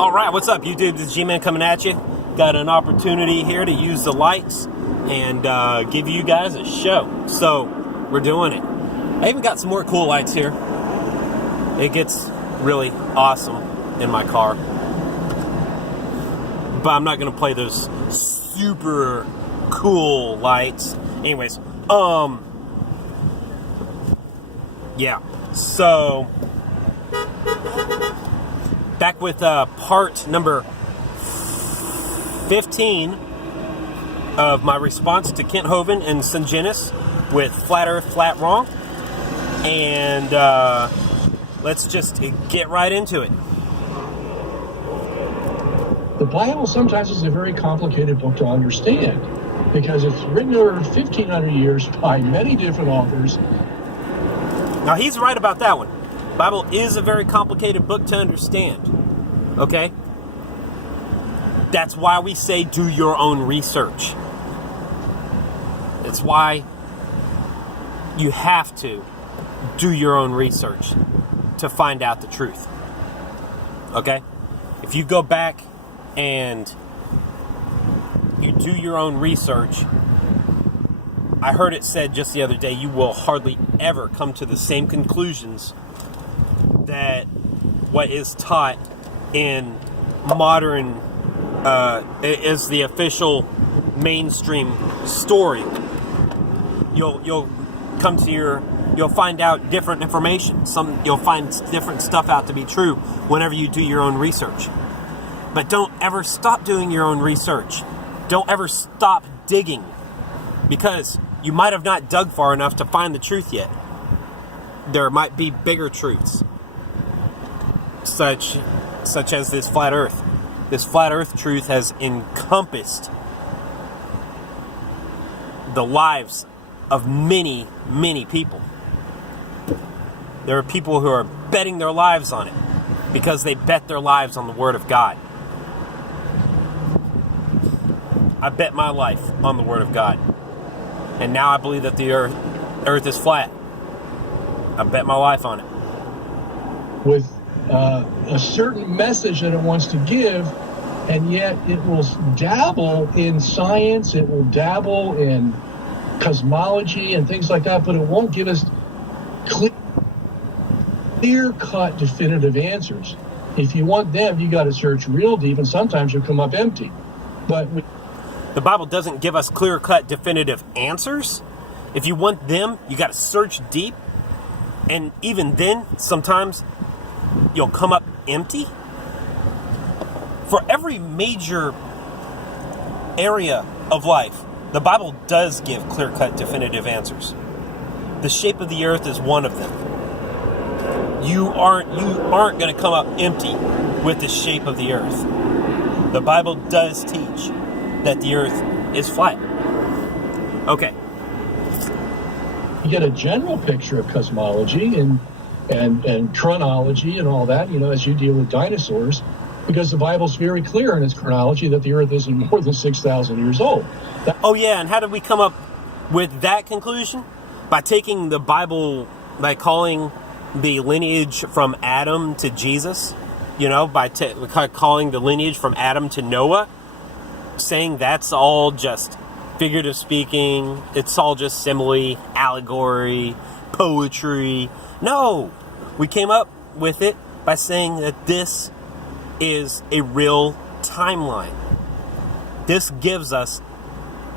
All right, what's up, YouTube? This is G-Man coming at you. Got an opportunity here to use the lights and give you guys a show. So, we're doing it. I even got some more cool lights here. It gets really awesome in my car. But I'm not going to play those super cool lights. Anyways, yeah. So, back with part number 15 of my response to Kent Hovind and Sungenis with Flat Earth, Flat Wrong. And let's just get right into it. The Bible sometimes is a very complicated book to understand because it's written over 1,500 years by many different authors. Now, he's right about that one. The Bible is a very complicated book to understand. Okay? That's why we say do your own research. It's why you have to do your own research to find out the truth. Okay? If you go back and you do your own research, I heard it said just the other day, you will hardly ever come to the same conclusions that what is taught in modern is the official mainstream story. You'll come to you'll find out different information. You'll find different stuff out to be true whenever you do your own research. But don't ever stop doing your own research. Don't ever stop digging, because you might have not dug far enough to find the truth yet. There might be bigger truths, such as this flat earth. This flat earth truth has encompassed the lives of many, many people. There are people who are betting their lives on it because they bet their lives on the Word of God. I bet my life on the Word of God. And now I believe that the earth is flat. I bet my life on it. With a certain message that it wants to give, and yet it will dabble in science, it will dabble in cosmology and things like that, but it won't give us clear-cut, definitive answers. If you want them, you got to search real deep, and sometimes you'll come up empty. But the Bible doesn't give us clear-cut, definitive answers. If you want them, you got to search deep, and even then, sometimes you'll come up empty. For every major area of life, the Bible does give clear-cut, definitive answers. The shape of the earth is one of them. You aren't going to come up empty with the shape of the earth. The Bible does teach that the earth is flat. Okay. You get a general picture of cosmology and chronology and all that, as you deal with dinosaurs, because the Bible's very clear in its chronology that the earth isn't more than 6,000 years old. Oh yeah, and how did we come up with that conclusion? By taking the Bible, by calling the lineage from Adam to Jesus, by calling the lineage from Adam to Noah, saying that's all just figurative speaking, it's all just simile, allegory, poetry. No, we came up with it by saying that this is a real timeline. This gives us,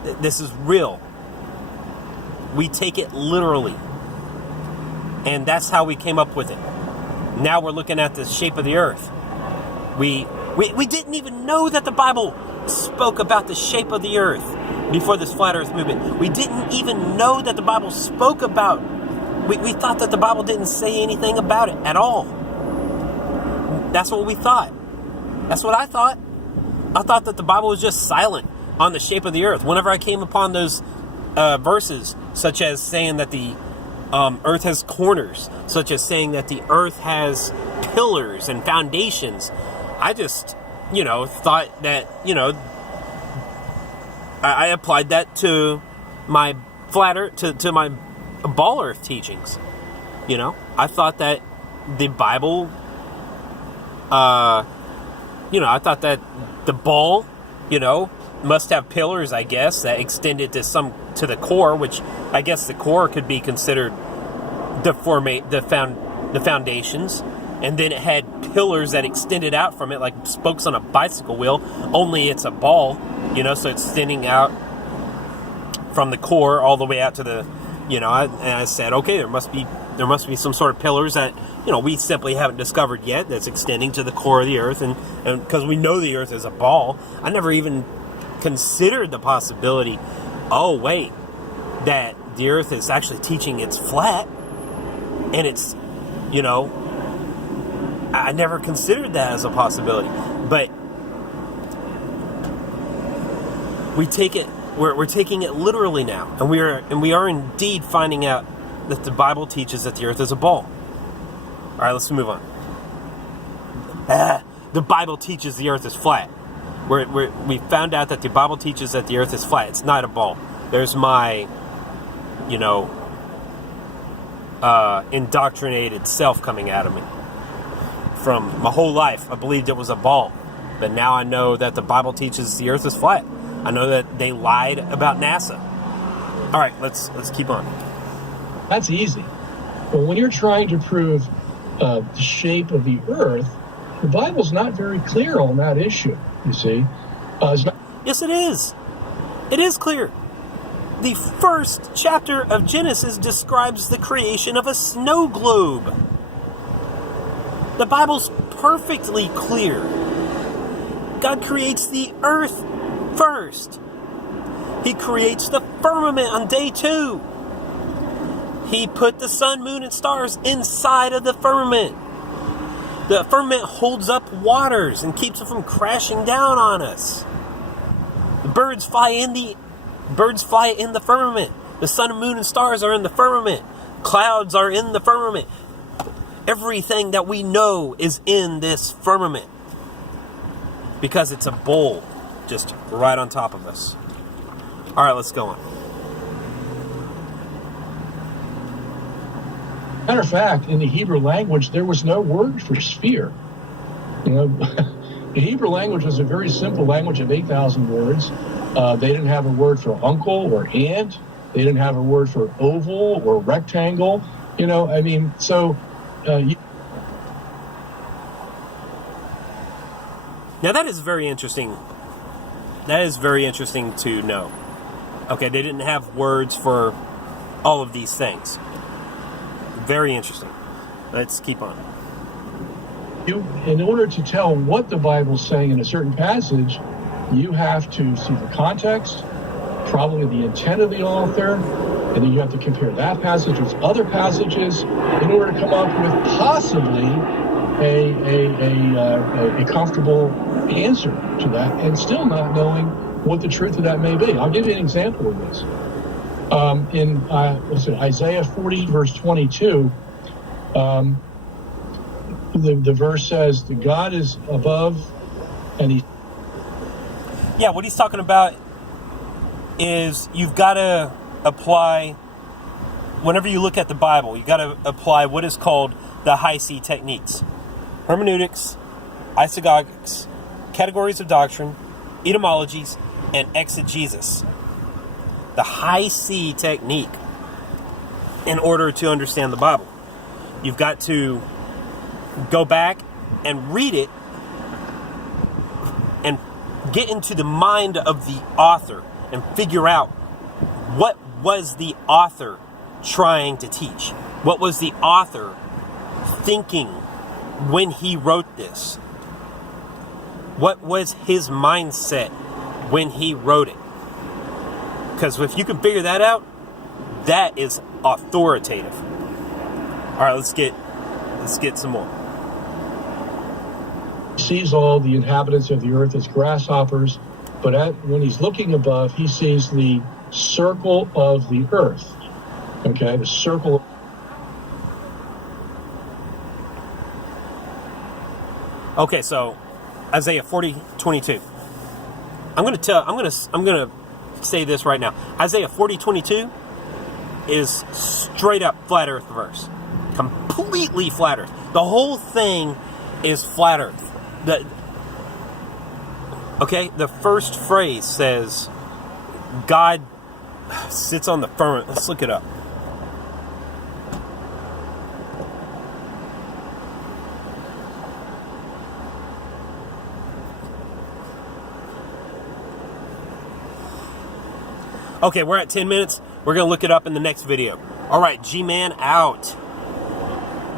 this is real. We take it literally. And that's how we came up with it. Now we're looking at the shape of the earth. We didn't even know that the Bible spoke about the shape of the earth before this flat earth movement. We didn't even know that the Bible spoke about, we thought that the Bible didn't say anything about it at all. That's what we thought. That's what I thought. I thought that the Bible was just silent on the shape of the earth. Whenever I came upon those verses, such as saying that the earth has corners, such as saying that the earth has pillars and foundations, I just, thought that, I applied that to my flat earth, to my ball earth teachings. I thought that the Bible I thought that the ball, must have pillars, I guess, that extended to the core, which I guess the core could be considered the foundations. And then it had pillars that extended out from it like spokes on a bicycle wheel, only it's a ball, so it's extending out from the core all the way out to the, and I said, okay, there must be some sort of pillars that, we simply haven't discovered yet that's extending to the core of the earth. And because we know the earth is a ball, I never even considered the possibility, oh, wait, that the earth is actually teaching it's flat. And it's, I never considered that as a possibility. But we're taking it literally now. And we are indeed finding out that the Bible teaches that the earth is a ball. All right, let's move on. The Bible teaches the earth is flat. We found out that the Bible teaches that the earth is flat. It's not a ball. There's my, indoctrinated self coming out of me. From my whole life, I believed it was a ball. But now I know that the Bible teaches the earth is flat. I know that they lied about NASA. All right, let's keep on. That's easy. But when you're trying to prove the shape of the earth, the Bible's not very clear on that issue, you see. Yes, it is. It is clear. The first chapter of Genesis describes the creation of a snow globe. The Bible's perfectly clear. God creates the earth first. He creates the firmament on day 2. He put the sun, moon, and stars inside of the firmament. The firmament holds up waters and keeps them from crashing down on us. The birds fly in the firmament. The sun, moon, and stars are in the firmament. Clouds are in the firmament. Everything that we know is in this firmament. Because it's a bowl just right on top of us. All right, let's go on. Matter of fact, in the Hebrew language, there was no word for sphere. The Hebrew language was a very simple language of 8,000 words. They didn't have a word for uncle or aunt. They didn't have a word for oval or rectangle. Now that is very interesting. That is very interesting to know. Okay, they didn't have words for all of these things. Very interesting. Let's keep on. In order to tell what the Bible's saying in a certain passage, you have to see the context, probably the intent of the author, and then you have to compare that passage with other passages in order to come up with possibly a comfortable answer to that, and still not knowing what the truth of that may be. I'll give you an example of this. In Isaiah 40, verse 22, the verse says, "The God is above, and He." Yeah, what he's talking about is you've got to apply. Whenever you look at the Bible, you've got to apply what is called the high C techniques: hermeneutics, isagogics, categories of doctrine, etymologies, and exegesis. The high C technique in order to understand the Bible. You've got to go back and read it and get into the mind of the author and figure out what was the author trying to teach. What was the author thinking when he wrote this? What was his mindset when he wrote it? Because if you can figure that out, that is authoritative. All right, let's get some more. Sees all the inhabitants of the earth as grasshoppers, but when he's looking above, he sees the circle of the earth. Okay, the circle. Okay, so Isaiah 40:22. I'm gonna say this right now. Isaiah 40:22 is straight up flat earth verse. Completely flat earth. The whole thing is flat earth. Okay, the first phrase says, God sits on the firmament. Let's look it up. Okay, we're at 10 minutes. We're going to look it up in the next video. All right, G-Man out.